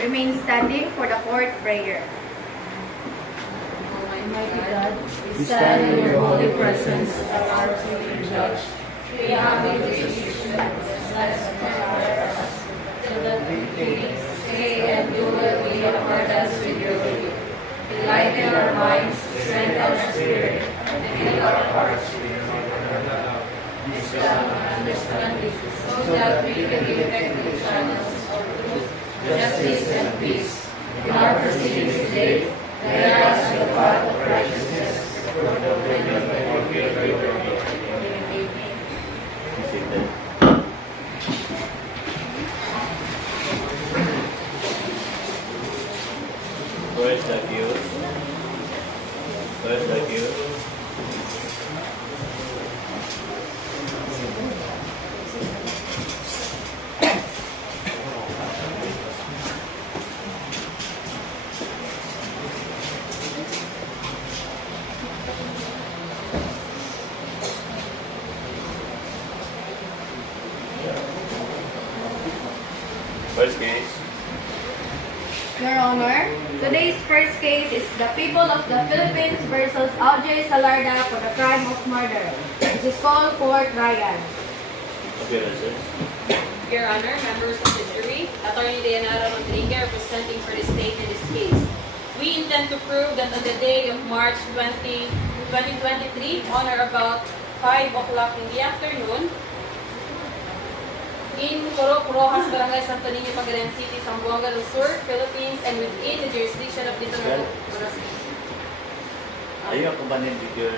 Remain standing for the court prayer. Almighty God, we stand in your holy presence as our supreme judge. We humbly beseech you, bless us, so that we can say and do what we have heard us with your will. Enlighten our minds, strengthen our spirit, and fill our hearts with your love, wisdom, and understanding, so that we can be effective channels of truth, justice, and peace. In our proceedings today, guide us in the path of righteousness, for the dominion of your glory. First accused. First accused. First case. Your Honor, today's first case is the people of the Philippines versus Audrey Salarda for the crime of murder. This is called for trial. Appearances. Your Honor, members of the jury, Attorney Dayanara Rodriguez representing for the state in this case. We intend to prove that on the day of March 2023, on or about 5 o'clock in the afternoon, in Coroc, Rojas, Barangay Santo Niño, Pagayan City, Zamboanga del Sur, Philippines, and within the jurisdiction of this honorable Are you accompanied with your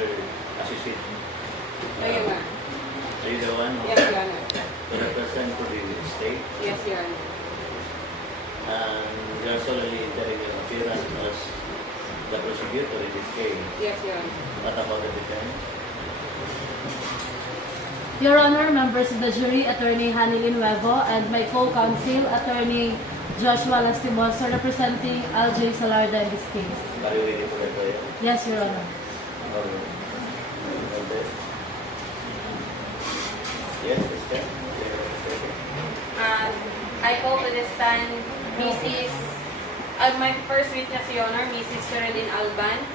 associate? Your Honor. Are you the one who Yes, Your Honor. to represent for the state? Yes, Your Honor. And you are solely entering your appearance as the prosecutor in this case. Yes, Your Honor. What about the defense? Your Honor, members of the jury, Attorney Hanilin Nuevo, and my co-counsel, Attorney Joshua Lastimoso, representing Audrey Salarda in this case. Are you ready for the trial? Yes, Your Honor. Yes, sister. I call to this stand Mrs. My first witness, Your Honor, Mrs. Sherilyn Alban,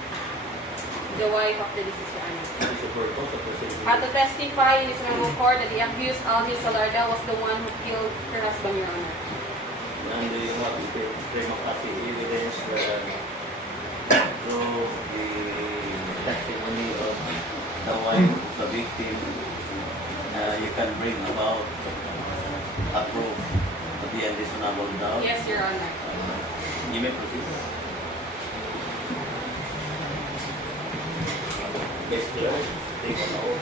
the wife of the deceased, Your Honor. To testify in this honorable court that the accused Audrey Salarda was the one who killed her husband, Your Honor. And do you have the prima facie evidence that through the testimony of the wife of the victim, you can bring about a proof to be unreasonable doubt? Yes, Your Honor. You may proceed. Yes, clear. Take an oath.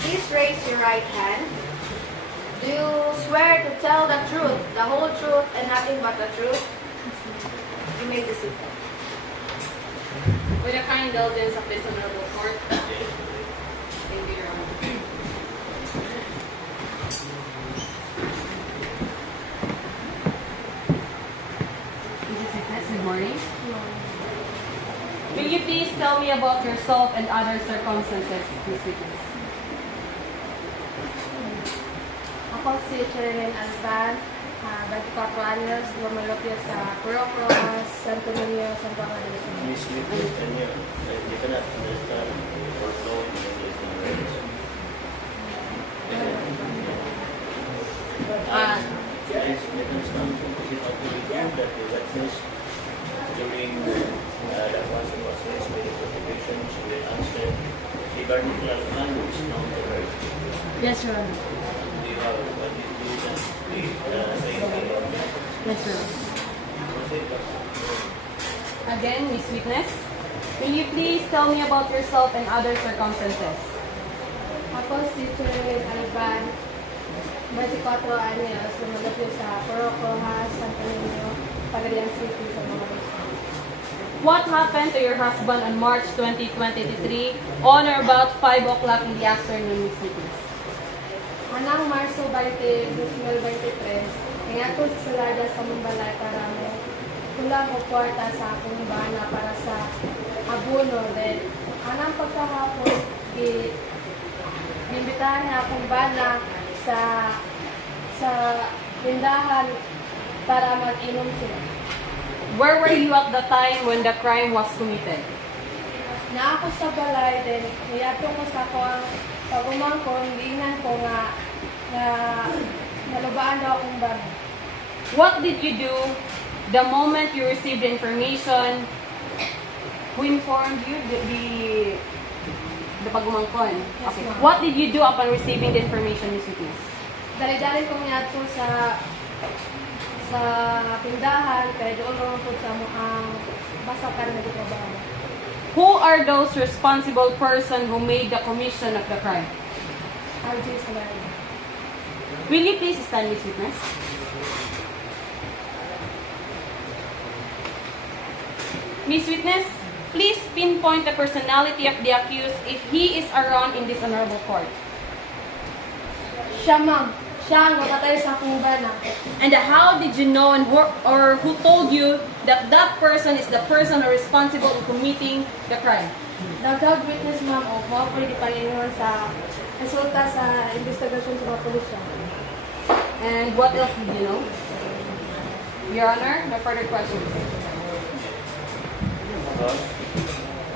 Please raise your right hand. Do you swear to tell the truth, the whole truth, and nothing but the truth? You may proceed. With the kind indulgence of this honorable court. Thank you, Your Honor. Good morning. Will you please tell me about yourself and other circumstances, Ms. Witness? Ako si Sherilyn Alban, 24 anyos, lumalapit sa Coroc, Rojas, Santo Niño, Zamboanga del Sur. Miss Witness, you cannot understand or flow in English language. Yes, let us come to it out to begin that the witness during the process with the prosecution should be answered the particular language known to her. Yes, Your Honor. Do you have what you do that the same thing? Yes, Your Honor. Proceed. Again, Ms. Witness, will you please tell me about yourself and other circumstances? Ako si Sherilyn Alban, 24 anyos, lumalapit sa Coroc, Rojas, Santo Niño, Pagayan City, Zamboanga del Sur. What happened to your husband on March 2023 on or about 5 o'clock in the afternoon, Ms. Witness? Anang Marso 20, 2023, kaya ako sa Salarda sa Mumbalay para mo kulang ko kwarta sa akong bana para sa abono. Then, anang pagkahapon, gimbitahan niya akong bana sa tindahan para mag-inom sila. Where were you at the time when the crime was committed? Na ako sa balay, then niyato ko sa ko ang pag-umangkon, giingnan ko nga nalubaan daw akong bana. What did you do the moment you received the information? Who informed you? The pagumangkon? Yes, Okay. ma'am. What did you do upon receiving the information, Miss Witness? Dali-dali kong niyato sa tindahan, kaya doon naman po sa mukhang basakan na trabaho. Who are those responsible person who made the commission of the crime? RJ Salari. Will you please stand, Miss Witness? Miss Witness, please pinpoint the personality of the accused if he is around in this honorable court. Siya, ma'am. Siya ang matatay sa akong bana. And how did you know and who told you that that person is the person responsible in committing the crime? Nagag witness, ma'am, o mga pwede panginuan sa resulta sa investigasyon sa mga pulisya. And what else did you know? Your Honor, no further questions.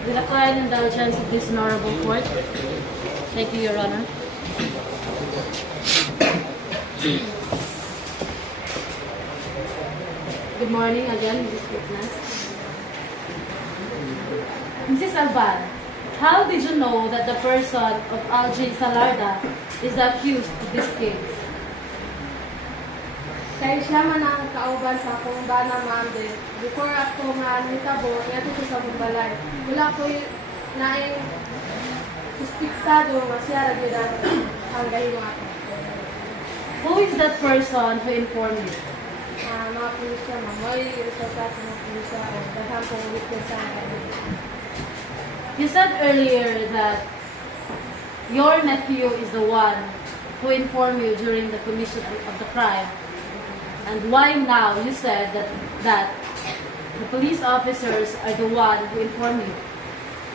With the kind indulgence of this honorable court. Thank you, Your Honor. Good morning again, Mrs. Witness. Mrs. Alban, how did you know that the person of Algie Salarda is accused of this case? Kaya siya man ang kauban sa akong bana, ma'am, din. Before ako nga nitabo, nga dito sa akong balay. Wala ko yung naing suspiktado nga siya rin ang gahino ako. Who is that person who informed you? Mga pulisya, ma'am. May resulta sa mga pulisya o daghang kong witness sa akin. You said earlier that your nephew is the one who informed you during the commission of the crime. And why now you said that the police officers are the one who informed you?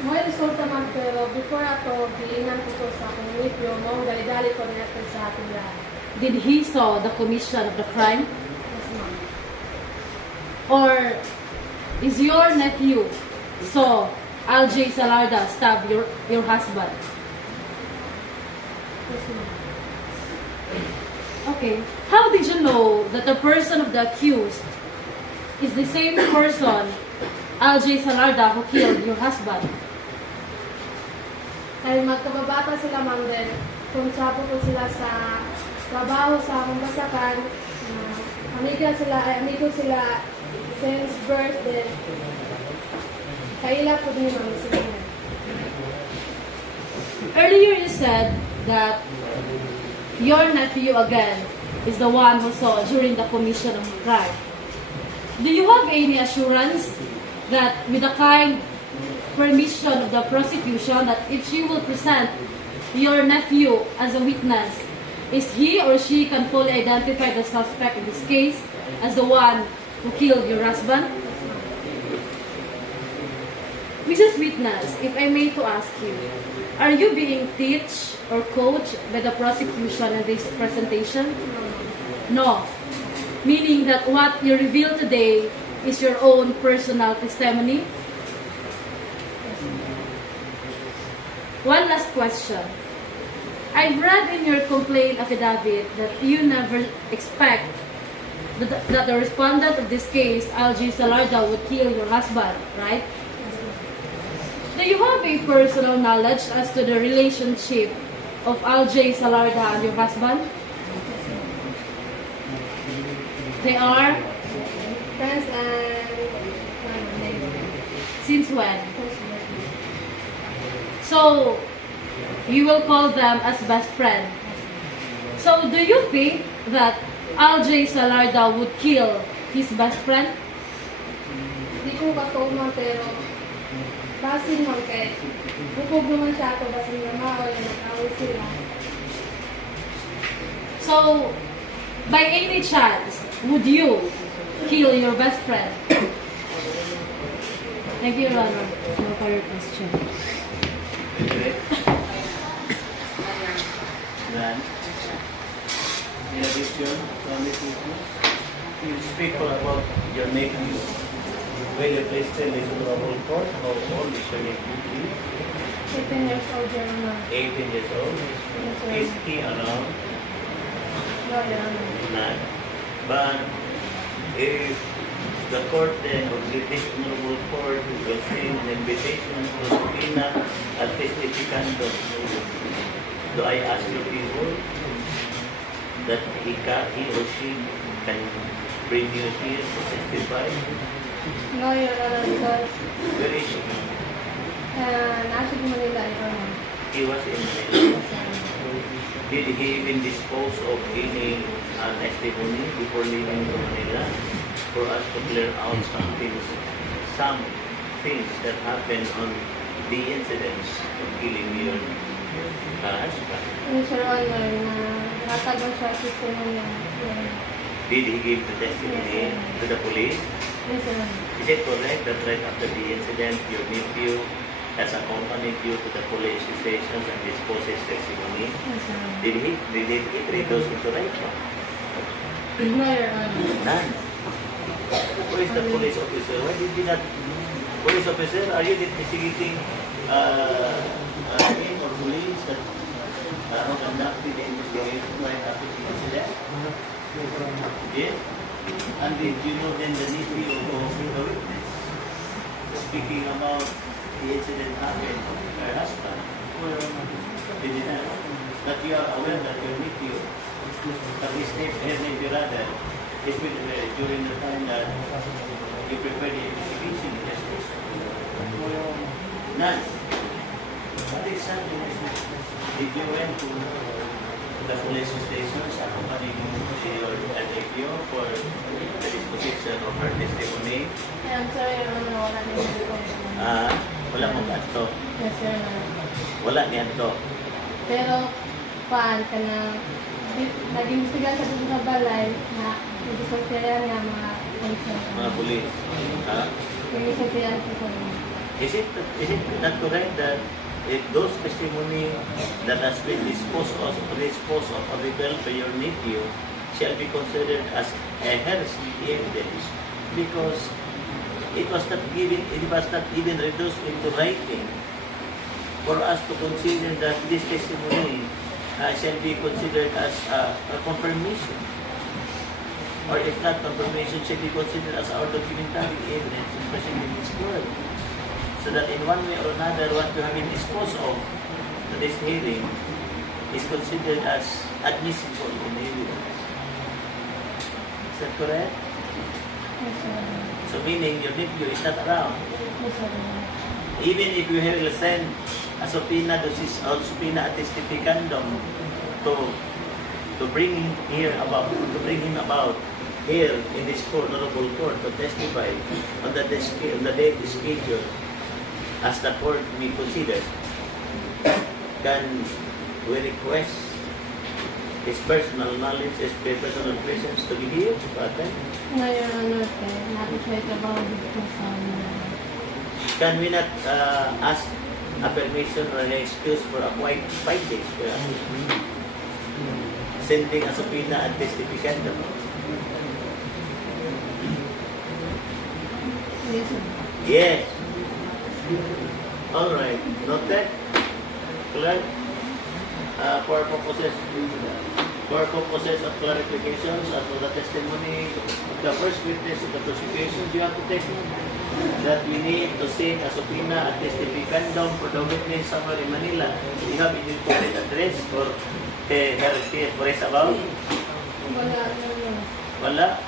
May resulta man, pero before ako, giinan ko to sa akong nephew, mong dali-dali ko na ito sa ating lahat. Did he saw the commission of the crime? Yes, ma'am. Or is your nephew saw Algie Salarda stab your husband? Yes, ma'am. Okay. How did you know that the person of the accused is the same person, Algie Salarda, who killed your husband? Kaya magkababata sila, ma'am, din. Kung sapo ko sila sa trabaho sa akong basakan, amigo sila since birth, din. Kaila po din, ma'am, sila. Earlier you said that your nephew again is the one who saw during the commission of the crime. Do you have any assurance that with the kind permission of the prosecution that if she will present your nephew as a witness, is he or she can fully identify the suspect in this case as the one who killed your husband? Mrs. Witness, if I may to ask you, are you being teach or coached by the prosecution in this presentation? No. Meaning that what you reveal today is your own personal testimony? One last question. I've read in your complaint affidavit that you never expect that the respondent of this case, Algie Salarda, would kill your husband, right? Do you have a personal knowledge as to the relationship of Algie Salarda and your husband? They are? Friends and neighbor. Since when? So, you will call them as best friend. So, do you think that Algie Salarda would kill his best friend? Hindi ko katuman, pero basin man kay bukog naman siya ako, basin na maaway, nag-away sila. So, by any chance, would you kill your best friend? Thank you, Your Honor. No further question. Then, In addition, you speak about your nephew. When you placed in the honorable court, how old is your nephew? 18 years old, Your Honor. 18 years old. Yes, Your Is Honor. he around? No, Your Honor. None. But if the court then, or this honorable court, will send an invitation to subpoena at testificando, do I ask your people that he or she can bring you here to testify? No, Your Honor, because Where is she? nasa Manila, Your Honor. He was in Manila. Yes, Your Honor. Did he even dispose of any testimony before leaving to Manila for us to clear out some things that happened on the incidents of killing your husband? Yes, Your Honor, na natagal siya testimony. Did he give the testimony to the police? Yes, Your Honor. Is it correct that right after the incident, your nephew has accompanied you to the police stations and disposed his testimony? Yes, Your Honor. Did he read those into writing? No, Your Honor. None. Who is the police officer? Why did you not? Police officer, are you investigating men or police that conducted the investigation right after the incident? Yes. And did you know then the nephew of the witness speaking about the incident happened to her husband? Did you know that you are aware that your nephew, that his name, your brother, is with her during the time that you prepared the investigation investigation? None. What exactly did you went to the police stations accompanying your nephew for the disposition of her testimony? I'm sorry, Your Honor, wala na yung ko. Wala mong kanto. Yes, Your Honor. Wala niyan to. Pero, paan ka na, nag-imbestiga sa dito sa balay na nag-isultiran nga mga polis na. Mga pulis. Nag-isultiran ko sa mga. Is it not correct that if those testimony that has been disposed of available by your nephew shall be considered as a heresy evidence because it was not even reduced into writing for us to consider that this testimony shall be considered as a confirmation, or if not confirmation, shall be considered as our documentary evidence, especially in this court. So that in one way or another, what you have been disposed of to this hearing is considered as admissible in evidence. Is that correct? Yes, Your Honor. So meaning your nephew is not around. Yes, Your Honor. Even if you will send a subpoena at testificandum to bring him about here in this honorable court to testify on the date scheduled as the court may consider, can we request his personal knowledge, his personal presence to be here to attend? No, Your Honor, nakikita trabaho dito sa Can we not ask a permission or an excuse for a quiet 5 days? Sending a subpoena at testificandum. Yes, Your Honor. Yes. All right. Noted. Clerk. For purposes of clarifications as to the testimony of the first witness of the prosecution, you have to take note that we need to send a subpoena at testificandum for the witness somewhere in Manila. You have any current address for her press about? Wala, Your Honor. Wala.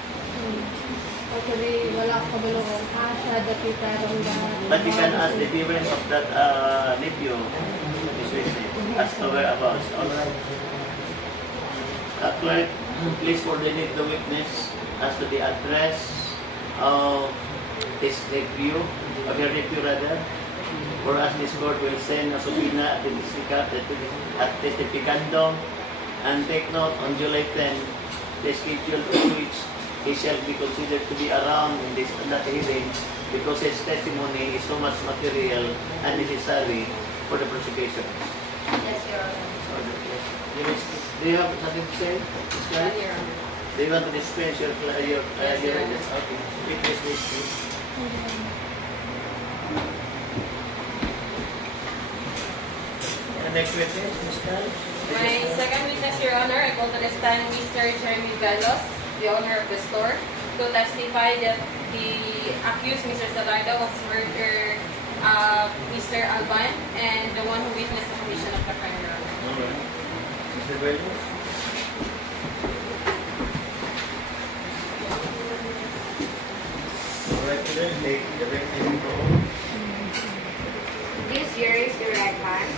Actually, wala ko kabalo ko. Siya, dati tarong lahat. But you can ask the parents of that nephew, this witness, as to whereabouts. All right. Clerk, please coordinate the witness as to the address of his nephew, of your nephew rather, for us this court will send a subpoena at testificandum, and take note on July 10, the schedule to which he shall be considered to be around in that hearing because his testimony is so much material and necessary for the prosecution. Yes, Your Honor. Do you have something to say? Ms. Kyle? Your Honor. Do you want to dispense your Yes, Your Honor. okay. Witness this, please. The next witness, Ms. Kyle? My second witness, Your Honor, I call to the stand Mr. Jeremy Velos, the owner of the store, to testify that the accused, Mr. Salarda, was murdered Mr. Alban and the one who witnessed the commission of the crime, Your Honor. Alright. Mr. Velos? Alright, then, take the witness to This here is the right hand.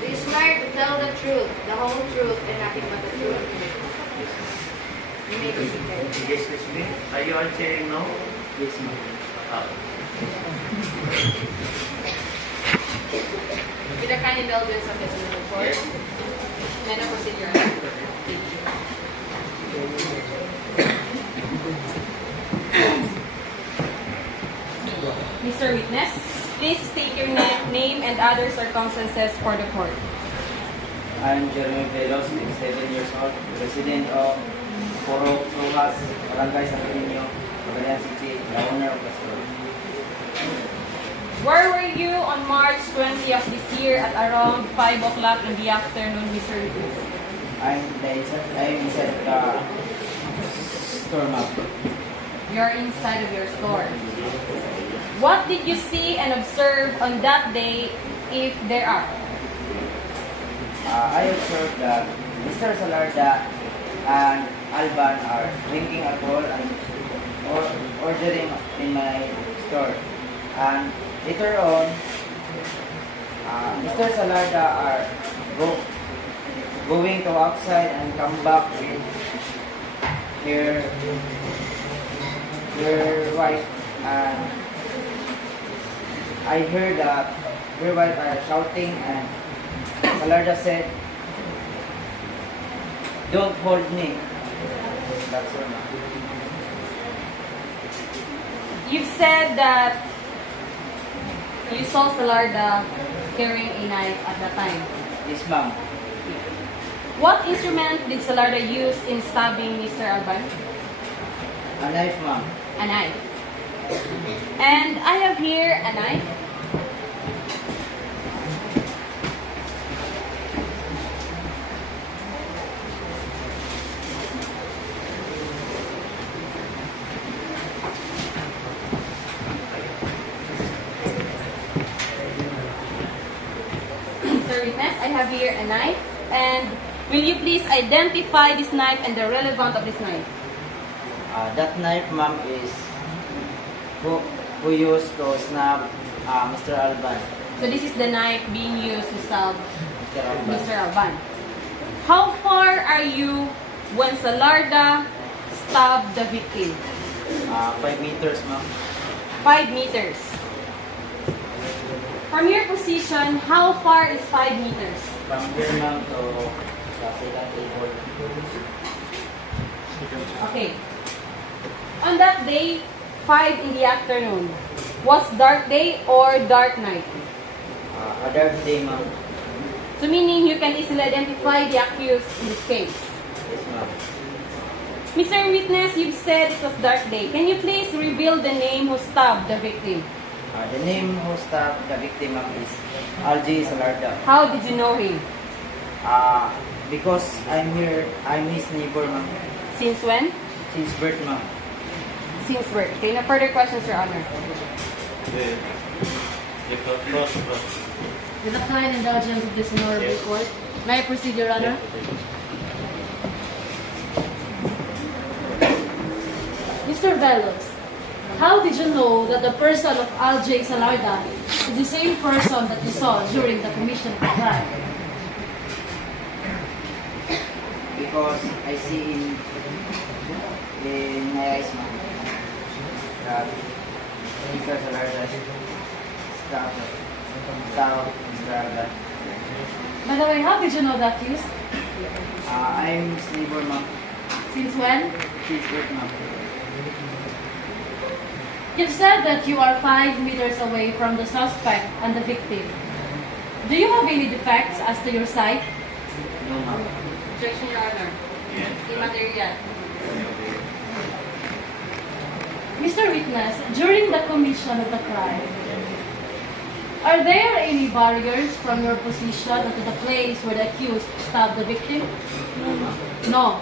Do you swear to tell the truth, the whole truth, and nothing but the truth? You may be seated. Yes, Miss Me. Are you answering no? Yes, ma'am. With the kind indulgence of this report, Yes. may I proceed, Your Honor? Mr. Witness, please state your name and other circumstances for the court. I'm Jeremy Velos, 27 years old, resident of Poro Rojas, Barangay San Camino, Cagayan City, the owner of the store. Where were you on March 20 of this year at around 5 o'clock in the afternoon, Mr. Witness? I'm inside the store, ma'am. You're inside of your store. What did you see and observe on that day, if there are? I observed that Mr. Salarda and Alban are drinking alcohol and ordering in my store. And later on, Mr. Salarda are going to outside and come back with her wife, and I heard that her wife are shouting, and Salarda said, "Don't hold me." That's all, ma'am. You've said that you saw Salarda carrying a knife at the time. Yes, ma'am. What instrument did Salarda use in stabbing Mr. Alban? A knife, ma'am. A knife. And I have here a knife. Mr. Witness, I have here a knife. And will you please identify this knife and the relevance of this knife? That knife, ma'am, is who used to snap Mr. Alban. So this is the knife being used to stab Mr. Alban. Mr. Alban. How far are you when Salarda stabbed the victim? 5 meters, ma'am. 5 meters. From your position, how far is 5 meters? From here, ma'am, to the second table. Okay. On that day, 5 in the afternoon, was dark day or dark night? A dark day, ma'am. So meaning you can easily identify the accused in this case. Yes, ma'am. Mr. Witness, you've said it was dark day. Can you please reveal the name who stabbed the victim? The name who stabbed the victim, ma'am, is Algie Salarda. How did you know him? Because I'm his neighbor, ma'am. Since when? Since birth, ma'am. Since birth. Okay, no further questions, Your Honor. With the kind indulgence of this honorable court, may I proceed, Your Honor? Mr. Velos, how did you know that the person of Algie Salarda is the same person that you saw during the commission of the crime? Because I see in my eyes, ma'am, that Mr. Salarda stabbed Mr. Alban. By the way, how did you know the accused? I'm his neighbor, ma'am. Since when? Since birth, ma'am. You've said that you are 5 meters away from the suspect and the victim. Do you have any defects as to your sight? No, ma'am. Objection, Your Honor. Yes. Immaterial. Mr. Witness, during the commission of the crime, are there any barriers from your position to the place where the accused stabbed the victim? No.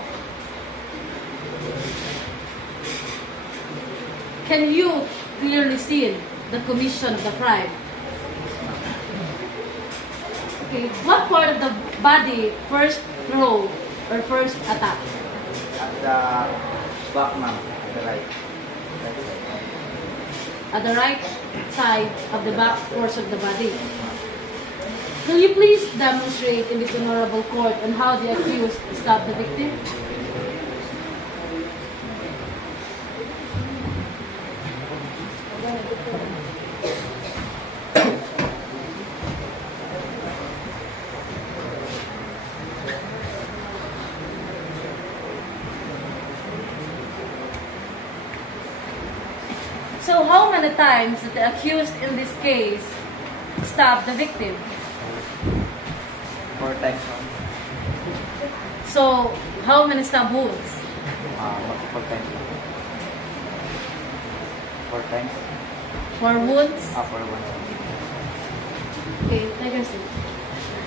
Can you clearly see the commission of the crime? Okay, what part of the body first throw or first attack? At the back, ma'am. At the right. At the right side of the back portion of the body. Will you please demonstrate in this honorable court on how the accused stabbed the victim? So how many times did the accused in this case stab the victim? 4 times, ma'am. So how many stab wounds? Multiple times. 4 times. 4 wounds? For 1. Okay, take your seat.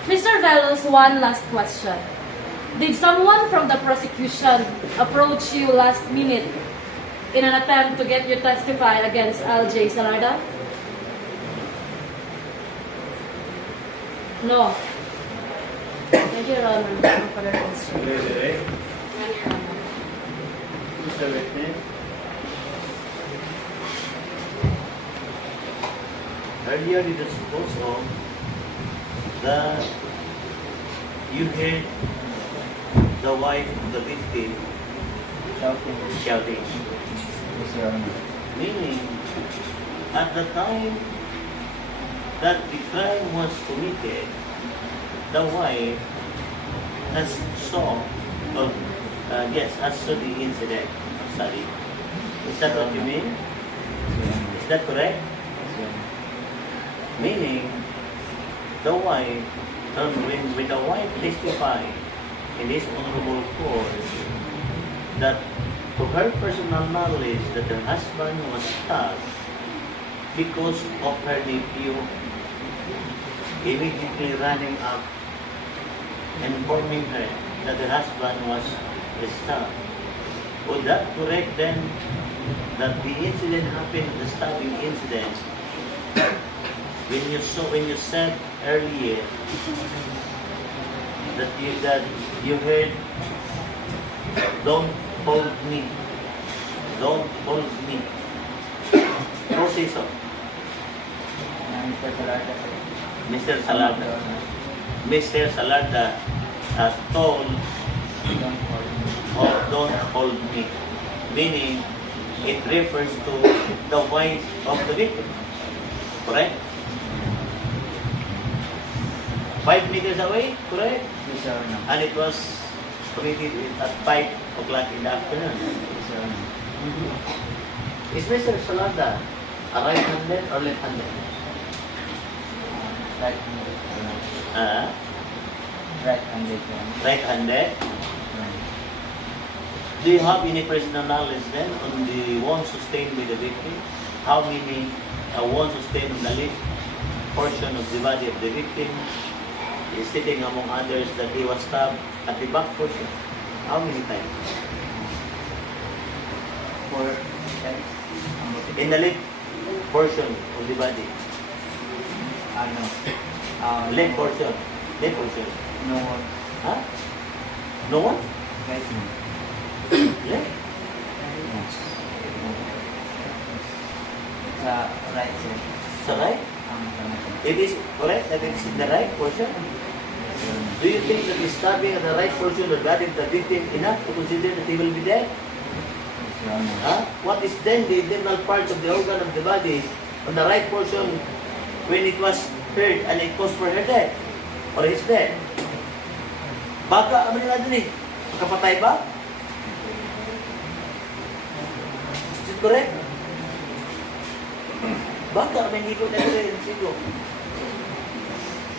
Mr. Velos, one last question. Did someone from the prosecution approach you last minute in an attempt to get you testify against L.J. Salarda? No. Thank you, Your Honor. No further question. None, Your Honor. Mr. Witness, earlier you disposed of that you heard the wife of the victim shouting. Yes, Your Honor. Meaning, at the time that the crime was committed, the wife has saw, has saw the incident. Sorry. Is that what you mean? Is that correct? Yes, Your Honor. Meaning, the wife, when the wife testified in this honorable court that to her personal knowledge that her husband was stabbed because of her nephew immediately running up and informing her that her husband was stabbed. Would that correct then that the incident happened, the stabbing incident, when you said earlier that you heard, don't hold me, don't hold me. Proceso, Mr. Salarda, sir. Mr. Salarda. Mr. Salarda told, Don't hold me. oh, don't hold me. Meaning, it refers to the wife of the victim. Correct? 5 meters away, correct? Yes, Your Honor. And it was committed at 5 o'clock in the afternoon. Yes, Your Honor. Is Mr. Salada a right-handed or left-handed? Right-handed, Your Honor. Right-handed, Your Honor. Right-handed? Do you have any personal knowledge then on the wounds sustained by the victim? How many wounds sustained on the left portion of the body of the victim is sitting among others that he was stabbed at the back portion? How many times? 4 times. In the left portion of the body. No. Left portion. Left portion. No one. Huh? No one? Right, ma'am. Left? Sa right side. So right? It is correct that it's in the right portion? Do you think that the stabbing at the right portion of the body of the victim enough to consider that he will be dead? Huh? What is then the internal part of the organ of the body on the right portion when it was hurt and it caused for her death? Or his death? Baka, ano nga dun eh? Kapatay ba? Is it correct? Baka, may hindi ko na rin. Sigo.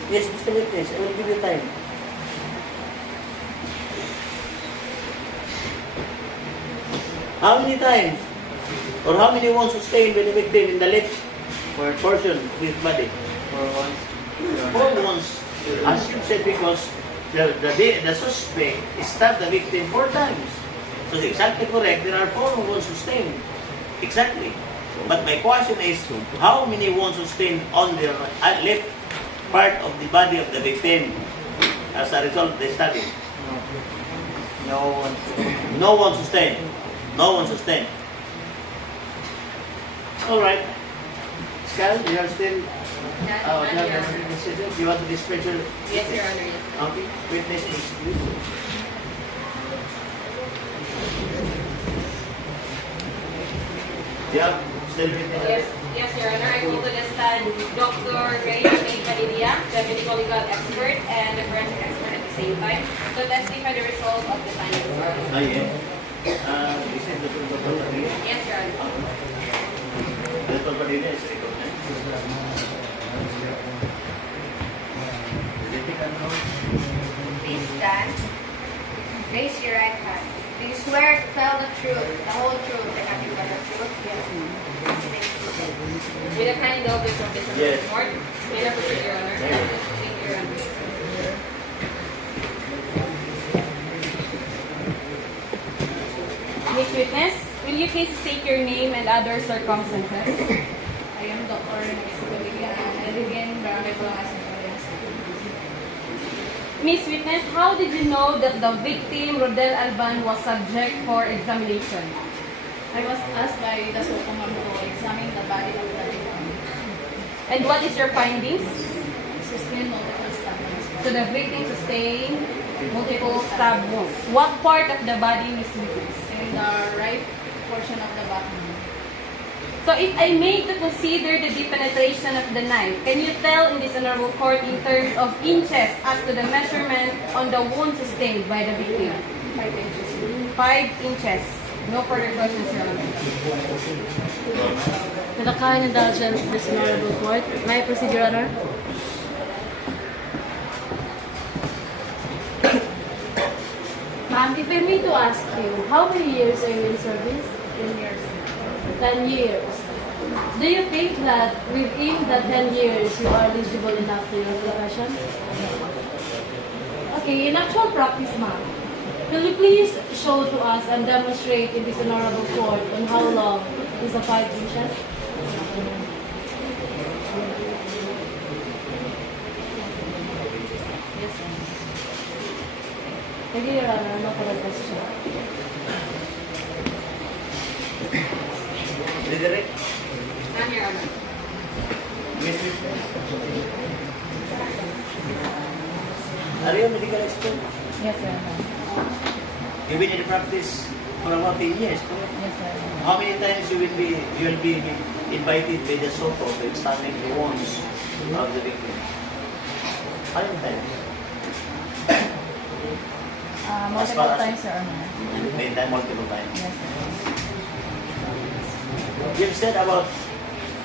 Yes, Mr. Witness, I will give you time. How many times? Or how many wounds sustained by the victim in the left portion of his body? 4 wounds. As you said, because the suspect stabbed the victim 4 times. So it's exactly correct. There are 4 wounds sustained. Exactly. But my question is, how many wounds sustained on the left part of the body of the victim as a result of the stabbing? No one. No one sustained. No one sustained. All right. Skal, you are still. You want to dispense your. Yes, Your Honor. Yes. Okay. Witness excuse. Yeah. Still witness. Yes, yes, Your Honor. I call to the stand Dr. Reyna Padilla, the medical legal expert and the forensic expert at the same time, to testify the result of the findings. Your Honor. This is the Dr. Padilla. Yes, Your Honor. Dr. Padilla is recognized. Please stand. Raise your right hand. Do you swear to tell the truth, the whole truth, and nothing but the truth? Yes. With a kind of this Yes. report, may I proceed, Your Honor? Thank you, Your Honor. Miss Witness, will you please state your name and other circumstances? I am Dr. Padilla and I live in Barangay Balangasan. Miss Witness, how did you know that the victim, Rodel Alban, was subject for examination? I was asked by the Sotomam to examine the body of the victim. And what is your findings? Sustained multiple stab wounds. So the victim sustained multiple stab wounds. What part of the body, Miss Witness? In the right portion of the back. So if I may to consider the deep penetration of the knife, can you tell in this honorable court in terms of inches as to the measurement on the wound sustained by the victim? 5 inches. 5 inches. No further questions, Your Honor. With the kind indulgence of this honorable court, may I proceed, Your Honor? Ma'am, if I may to ask you, how many years are you in service? 10 years. 10 years. Do you think that within the 10 years you are eligible enough to your profession? Okay, in actual practice, ma'am, will you please show to us and demonstrate in this honorable court on how long is a 5 inches? Yes, sir. Thank you, Your Honor. No further question. Redirect. Ma'am, Your Honor. Miss Witness. Are you a medical expert? Yes, sir. You've been in practice for about 10 years, correct? Yes, sir. How many times you will be invited by the SOCO to examine the wounds of the victim? How many times? Multiple times, Your Honor. Many times, multiple times. Yes, sir. You've said about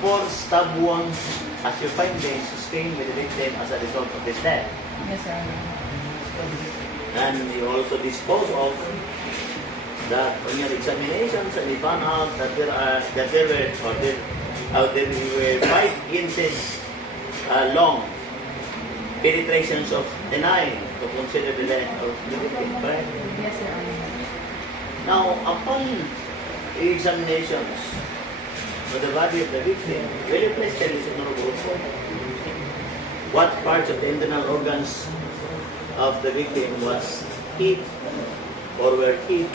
4 stab wounds as your findings sustained by the victim as a result of this death. Yes, Your Honor. And you also dispose of that on your examinations, and you found out that there were 5 inches long penetrations of the knife to consider the length of the victim, right? Yes, Your Honor. Now, upon examinations of the body of the victim, will you please tell us what parts of the internal organs of the victim was hit or were hit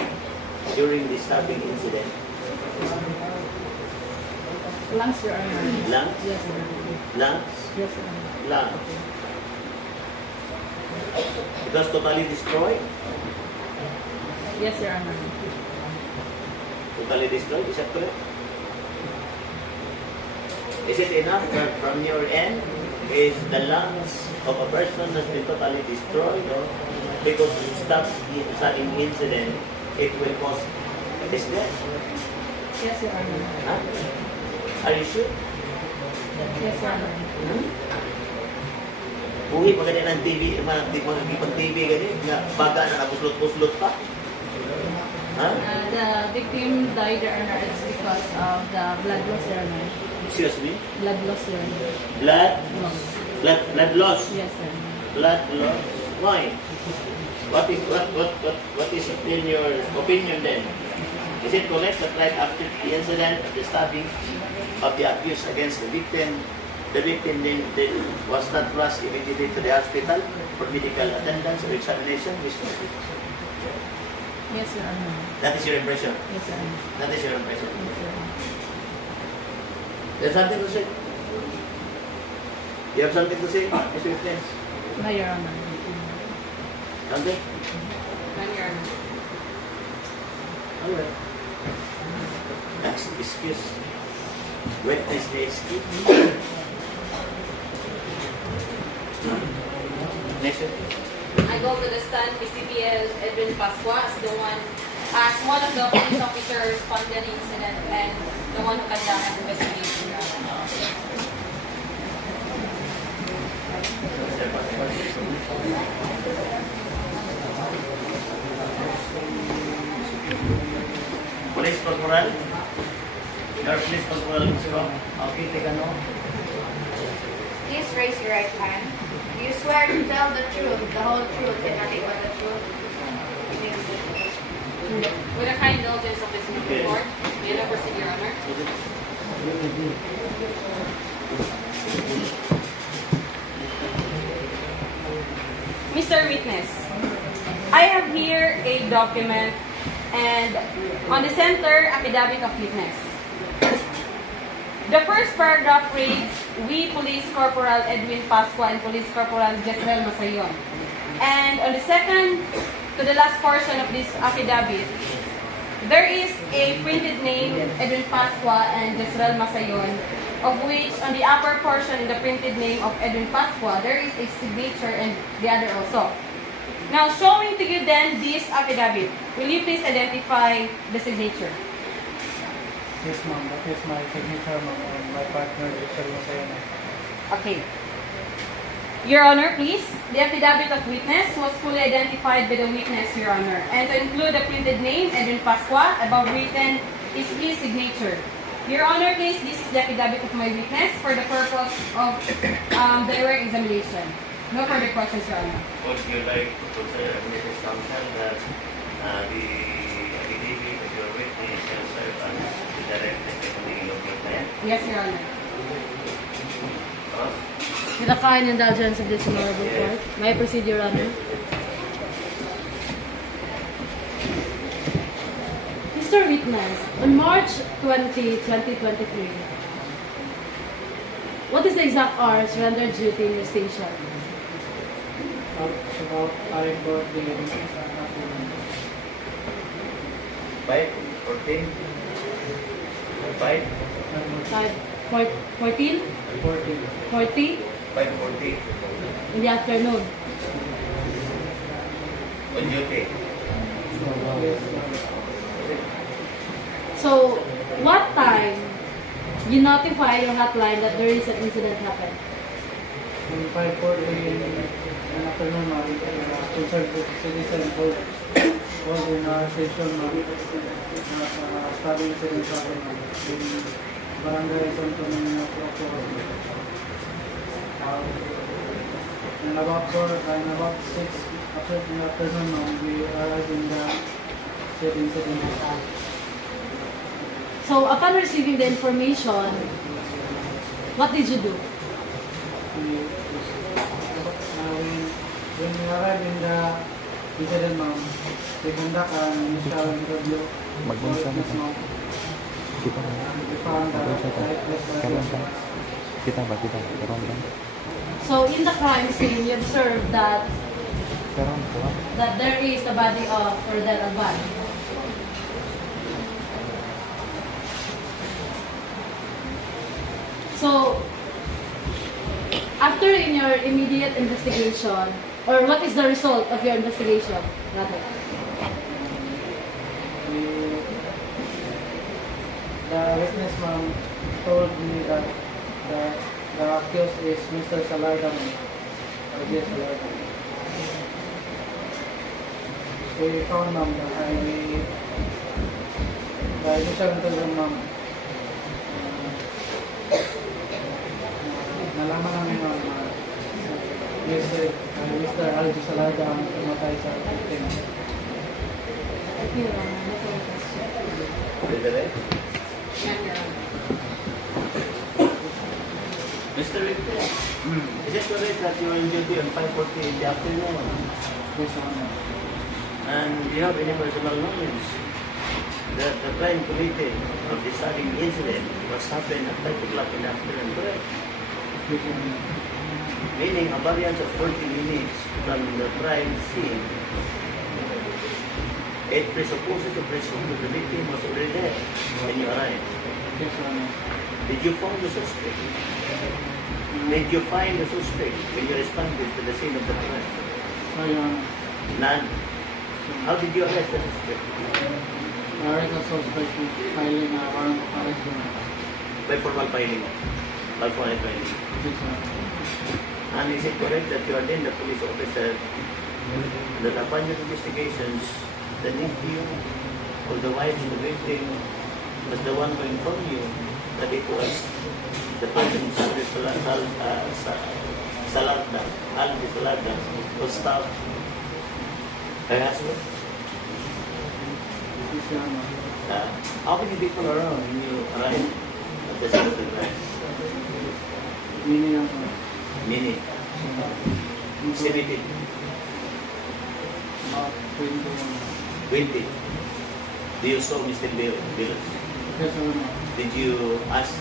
during the stabbing incident? Lungs, Your Honor. Lungs? Yes, sir. Lungs? Yes, Your Honor. Lungs. It was totally destroyed? Yes, Your Honor. Totally destroyed, is that correct? Is it enough that from your end, is the lungs of a person has been totally destroyed, or because it stops in incident, it will cause his death? Yes, Your Honor. Huh? Are you sure? Yes, Your Honor. Buhi pa ganyan ng TV, mga TV ganyan, nga baga na nabuslot-buslot pa. Huh? The victim died, Your Honor, it's because of the blood loss, Your Honor. Excuse me? Blood loss, Your Honor. Blood? Loss. Blood loss? Yes, Your Honor. Blood loss? Why? What is in your opinion then? Is it correct that right after the incident of the stabbing of the abuse against the victim then was not rushed immediately to the hospital for medical attendance or examination? Yes, Your Honor. That is your impression. Yes, Your Honor. That is your impression. Yes, Your Honor. You have something to say? You have something to say, Mr. Witness? No, Your Honor. Something? None, Your Honor. Alright. Next excuse. Witness the excuse. Next one. I go to the stand, PCPL Edwin Pascua as one of the police officers responded to the incident and the one who conducted the investigation. Your Honor. Police Corporal. Your Police Corporal Gusto. Okay, take a note. Please raise your right hand. Do you swear to tell the truth, the whole truth, and nothing but the truth? With a kind indulgence of this report, may I proceed, Your Honor? Mr. Witness, I have here a document and on the center, affidavit of witness. The first paragraph reads, we Police Corporal Edwin Pascua and Police Corporal Jezreel Masayon. And on the second to the last portion of this affidavit, there is a printed name, Edwin Pascua and Jezreel Masayon, of which on the upper portion in the printed name of Edwin Pascua, there is a signature and the other also. Now, showing to you then this affidavit, will you please identify the signature? Yes, ma'am. That is my signature, ma'am, and my partner, Richard Masayana. Okay. Your Honor, please. The affidavit of witness was fully identified by the witness, Your Honor. And to include the printed name, Edwin Pascua, above written is his signature. Your Honor, please, this is the affidavit of my witness for the purpose of direct examination. No further questions, Your Honor. Would you like to consider, Mrs. Counsel, that the affidavit of your witness can serve as the direct testimony of your client? Yes, Your Honor. Huh? With a kind indulgence of this honorable court, may I proceed, Your Honor? Mr. Witness, on March 20, 2023, what is the exact hours rendered duty in your station? About 5:14 afternoon. 5, 14, 5, 14, 40 5:40 in the afternoon. on duty. Yes, So, what time you notify your hotline that there is an incident happened? on 5:40 in afternoon, ma'am, concerned citizen was in our station, ma'am, stabbing incident happened, ma'am, in Barangay Santo Niño, and about 6 after the afternoon, ma'am, we arrived in the said incident. So, upon receiving the information, what did you do? When we arrived in the incident, ma'am, we conduct an initial interview. Magbunsa na. Ma'am. Kita ba? And we found the Karon ba? Kita ba? Karon ba? So, in the crime scene, you observed that Karon ba? there is the body of Rodel Alban. So, after in your immediate investigation, or what is the result of your investigation, rather? The witness, ma'am, told me that the accused is Mr. Salarda, ma'am. Yes, Salarda. We found, ma'am, that Dahil siya ang talagang ma'am. Nalaman namin ma'am na Mr. Aljo Salada ang tumatay sa victim. Your Honor, no further question. Is that right? Yan, Your Honor. Mr. Victor, is it correct that you were in duty on 5:40 in the afternoon? Yes, Honor. And do you have any personal knowledge that the crime committed of the stabbing incident was happened at 5 o'clock in the afternoon, correct? Yes, Honor. Meaning a variance of 40 minutes from the crime scene. It presupposes to presume that the victim was already there when you arrived. Yes, Honor. Did you find the suspect? Did you find the suspect when you responded to the scene of the crime? So, Your Honor. None. How did you arrest the suspect? Narrated the suspect with filing a warrant of arrest. Your Honor. By formal filing. By formal filing. Yes, Honor. And is it correct that you are then the police officer that upon your investigations, the nephew or the wife of the victim was the one who informed you that it was the person Salada, Aldi Salada, was stabbed her husband? Yes, Your Honor. How many people around when you arrived at the scene of the crime? Meaning, Your Honor. Many. 70. About 20. 20. Do you saw Mr. Villas? Yes, Your Honor. Did you ask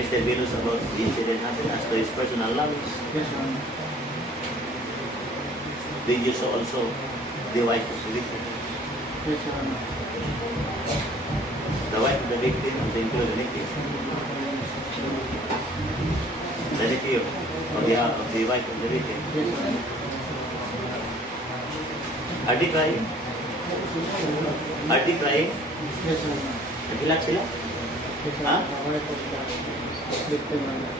Mr. Villas about the incident happened as to his personal knowledge? Yes, Your Honor. Did you saw also the wife of the victim? Yes, Your Honor. The wife of the victim and the included victim? The nephew of the wife of the victim? Yes, Your Honor. Are they crying? Are they crying? Yes, Your Honor. Naghilag sila? Yes, Your Ha? Honor. The wife of the victim, Your Honor.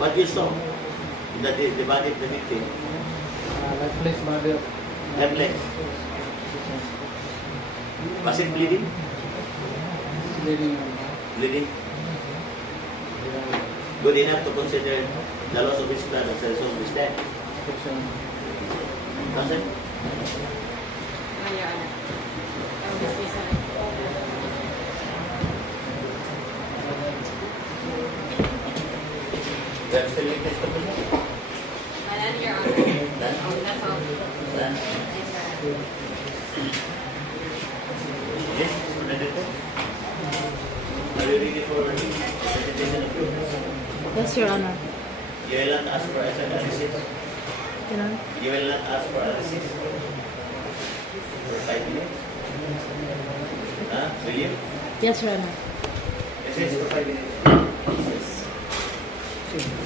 What you saw? The body of the victim? Lifeless body of... Lifeless? Yes, Your Honor. Was it bleeding? Bleeding, Your Honor. Bleeding? Good enough to consider the loss of his blood as a result of his death? Yes, Your Honor. Consent? Yan, Your Honor. I will dismiss the You have still witness testimony? Ayan, Your Honor. Done? Oh, that's all. Done? Yes, Your Honor. Yes, Senator. Are you ready for presentation of proof? Yes, Your Honor. You will not ask for a receipt. Your Honor. You will not ask for a receipt for 5 minutes. Will you? Yes, Your Honor. Yes, for 5 minutes. Yes.